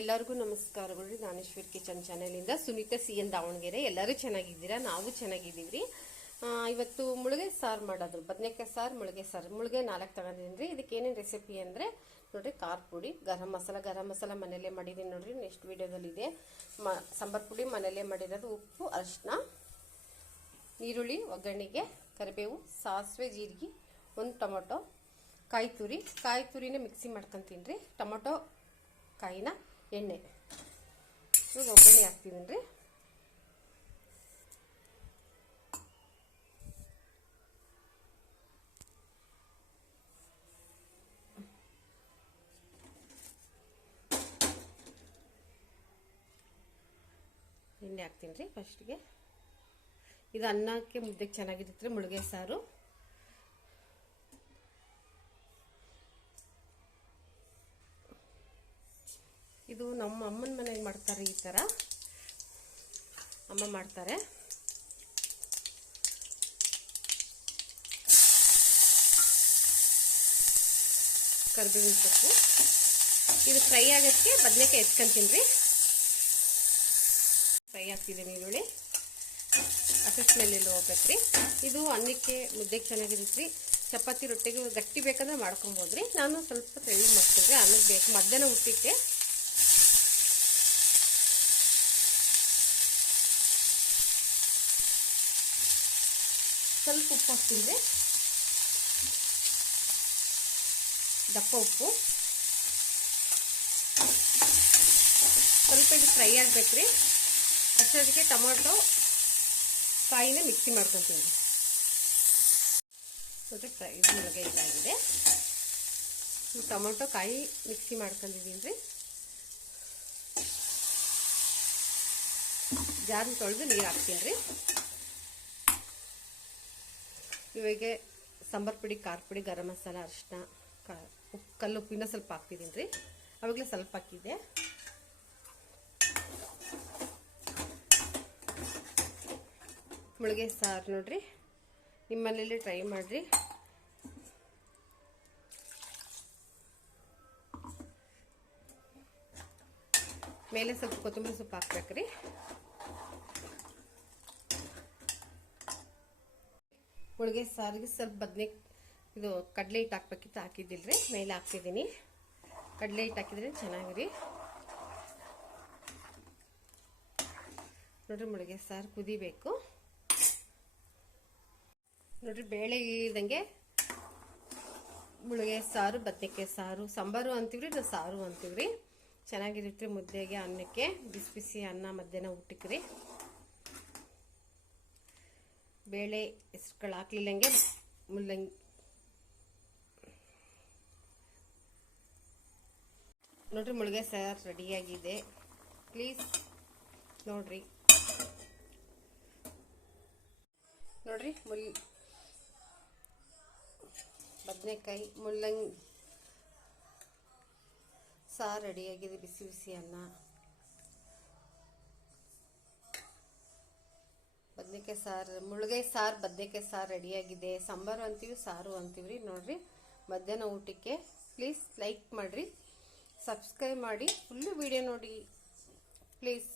ಎಲ್ಲರಿಗೂ ನಮಸ್ಕಾರಗಳು ದಾನೇಶ್ವರ್ ಕಿಚನ್ ಚಾನೆಲಿಂದ ಸುನೀತಾ ಸಿ ಎನ್ ದಾವಣಗೆರೆ. ಎಲ್ಲರೂ ಚೆನ್ನಾಗಿದ್ದೀರಾ? ನಾವು ಚೆನ್ನಾಗಿದ್ದೀವಿ ರೀ ಇವತ್ತು ಮುಳುಗೆ ಸಾರು ಮಾಡೋದು. ಬದನೆಕಾಯಿ ಸಾರು, ಮುಳುಗೆ ಸಾರು. ಮುಳುಗೆ ನಾಲ್ಕು ತಗೊಂಡಿದ್ದೀನಿ ರೀ ಇದಕ್ಕೆ ಏನೇನು ರೆಸಿಪಿ ಅಂದರೆ, ನೋಡಿರಿ, ಖಾರ ಪುಡಿ, ಗರಂ ಮಸಾಲ. ಗರಂ ಮಸಾಲ ಮನೆಯಲ್ಲೇ ಮಾಡಿದ್ದೀನಿ ನೋಡಿರಿ. ನೆಕ್ಸ್ಟ್ ವೀಡಿಯೋದಲ್ಲಿದೆ. ಮ, ಸಾಂಬಾರು ಪುಡಿ ಮನೆಯಲ್ಲೇ ಮಾಡಿರೋದು ಉಪ್ಪು ಅರಿಶಿನ ಈರುಳ್ಳಿ, ಒಗ್ಗರಣೆಗೆ ಕರಿಬೇವು, ಸಾಸಿವೆ, ಜೀರಿಗೆ, ಒಂದು ಟೊಮೊಟೊ, ಕಾಯಿ ತುರಿ. ಕಾಯಿ ತುರಿನೇ ಮಿಕ್ಸಿ ಮಾಡ್ಕೊತೀನಿ ರೀ ಟೊಮೊಟೊ, ಕಾಯಿನ ಎಣ್ಣೆ. ಇವಾಗ ಒಗ್ಗರಣೆ ಹಾಕ್ತಿದ್ದೀನಿ ರೀ ಎಣ್ಣೆ ಹಾಕ್ತೀನಿ ರೀ ಫಸ್ಟಿಗೆ ಇದು ಅನ್ನಕ್ಕೆ ಮುದ್ದೆಗೆ ಚೆನ್ನಾಗಿರುತ್ತೆ ಮುಳುಗೆ ಸಾರು. ಇದು ನಮ್ಮ ಅಮ್ಮನ ಮನೆಯಲ್ಲಿ ಮಾಡ್ತಾರೆ ಈ ಥರ. ಅಮ್ಮ ಮಾಡ್ತಾರೆ. ಕರಿಬೇವಿನ ಸೊಪ್ಪು. ಇದು ಫ್ರೈ ಆಗೋಕ್ಕೆ ಬದನೆಕಾಯಿ ಎತ್ಕೊಂತೀನಿ ರೀ. ಫ್ರೈ ಆಗ್ತಿದೆ ಈರುಳ್ಳಿ. ಹಸಿ ಸ್ಮೆಲ್ ಎಲ್ಲ ಹೋಗ್ಬೇಕು ರೀ. ಇದು ಅನ್ನಕ್ಕೆ ಮುದ್ದೆಗೆ ಚೆನ್ನಾಗಿರುತ್ತೆ ರೀ. ಚಪಾತಿ ರೊಟ್ಟಿಗೆ ಗಟ್ಟಿ ಬೇಕಂದ್ರೆ ಮಾಡ್ಕೊಬೋದು ರೀ. ನಾನು ಸ್ವಲ್ಪ ತೆಳ್ಳಿ ಮಾಡ್ತೀನಿ ರೀ. ಅನ್ನಕ್ಕೆ ಬೇಕು ಮಧ್ಯಾಹ್ನ ಊಟಕ್ಕೆ ಸ್ವಲ್ಪ ಉಪ್ಪು ಹಾಕ್ತೀನಿ. ರೀ ದಪ್ಪ ಉಪ್ಪು. ಸ್ವಲ್ಪ ಇದು ಫ್ರೈ ಆಗ್ಬೇಕು ರೀ ಅಷ್ಟೊತ್ತಿಗೆ ಟೊಮೊಟೊ ಕಾಯಿನ ಮಿಕ್ಸಿ ಮಾಡ್ಕೊತೀನಿ ಸ್ವಲ್ಪ ಫ್ರೈ ಇದು ಒಳಗೆ ಇದಾಗಿದೆ ಟೊಮೊಟೊ ಕಾಯಿ ಮಿಕ್ಸಿ ಮಾಡ್ಕೊಂಡಿದ್ದೀನಿ ರೀ ಜಾರ್ನ ತೊಳೆದು ನೀರು ಹಾಕ್ತೀನಿ ರೀ ಇವಾಗ ಸಾಂಬಾರು ಪುಡಿ, ಖಾರ ಪುಡಿ, ಗರಂ ಮಸಾಲ ಅರಿಶಿನ ಕಾ ಉಪ್ಪು ಸ್ವಲ್ಪ ಹಾಕ್ತಿದ್ದೀನಿ ರೀ ಅವಾಗಲೇ ಸ್ವಲ್ಪ ಹಾಕಿದ್ದೆ. ಮುಳುಗೆ ಸಾರು ನೋಡ್ರಿ. ನಿಮ್ಮನೇಲಿ ಟ್ರೈ ಮಾಡಿರಿ. ಮೇಲೆ ಸ್ವಲ್ಪ ಕೊತ್ತಂಬರಿ ಸೊಪ್ಪು ಹಾಕ್ಬೇಕ್ರಿ. ಮುಳುಗೆ ಸಾರಿಗೆ ಸ್ವಲ್ಪ ಬದನೆ ಇದು ಕಡಲೆ ಹಿಟ್ಟು ಹಾಕ್ಬೇಕಿತ್ತು, ಹಾಕಿದ್ದಿಲ್ರಿ, ಮೇಲೆ ಹಾಕ್ತಿದ್ದೀನಿ. ಕಡಲೆ ಹಿಟ್ಟು ಹಾಕಿದ್ರೆ ಚೆನ್ನಾಗಿರಿ. ನೋಡ್ರಿ ಮುಳುಗೆ ಸಾರು ಕುದಿಬೇಕು. ನೋಡ್ರಿ ಬೇಳೆ ಇದ್ದಂಗೆ ಮುಳುಗೆ ಸಾರು, ಬದನೆಕಾಯಿ ಸಾರು, ಸಾಂಬಾರು ಅಂತೀವ್ರಿ ಇದು ಸಾರು ಅಂತೀವ್ರಿ? ಚೆನ್ನಾಗಿರುತ್ತೆ ಮುದ್ದೆಗೆ ಅನ್ನಕ್ಕೆ, ಬಿಸಿ ಬಿಸಿ ಅನ್ನ ಮಧ್ಯಾಹ್ನ ಊಟಕ್ಕೆ ರೀ. ಬೇಳೆ ಹೆಸ್ರುಗಳು ಹಾಕ್ಲಿಲ್ಲಂಗೆ ಮುಲ್ಲಂಗಿ. ನೋಡ್ರಿ ಮುಳುಗೆ ಸಾರು ರೆಡಿಯಾಗಿದೆ. ಪ್ಲೀಸ್ ನೋಡ್ರಿ. ನೋಡ್ರಿ ಮುಲ್ ಬದನೆಕಾಯಿ, ಮುಲ್ಲಂಗಿ ಸಾರು ರೆಡಿಯಾಗಿದೆ. ಬಿಸಿ ಬಿಸಿ ಅನ್ನ. ಬದನೆಕಾಯಿ ಸಾರು ಮುಳುಗೈ ಸಾರು, ಬದನೆಕಾಯಿ ಸಾರು ರೆಡಿಯಾಗಿದೆ. ಸಾಂಬಾರು ಅಂತೀವಿ, ಸಾರು ಅಂತೀವಿ ನೋಡಿರಿ, ಮಧ್ಯಾಹ್ನ ಊಟಕ್ಕೆ ಪ್ಲೀಸ್ ಲೈಕ್ ಮಾಡಿರಿ ಸಬ್ಸ್ಕ್ರೈಬ್ ಮಾಡಿ. ಫುಲ್ಲು ವಿಡಿಯೋ ನೋಡಿ. ಪ್ಲೀಸ್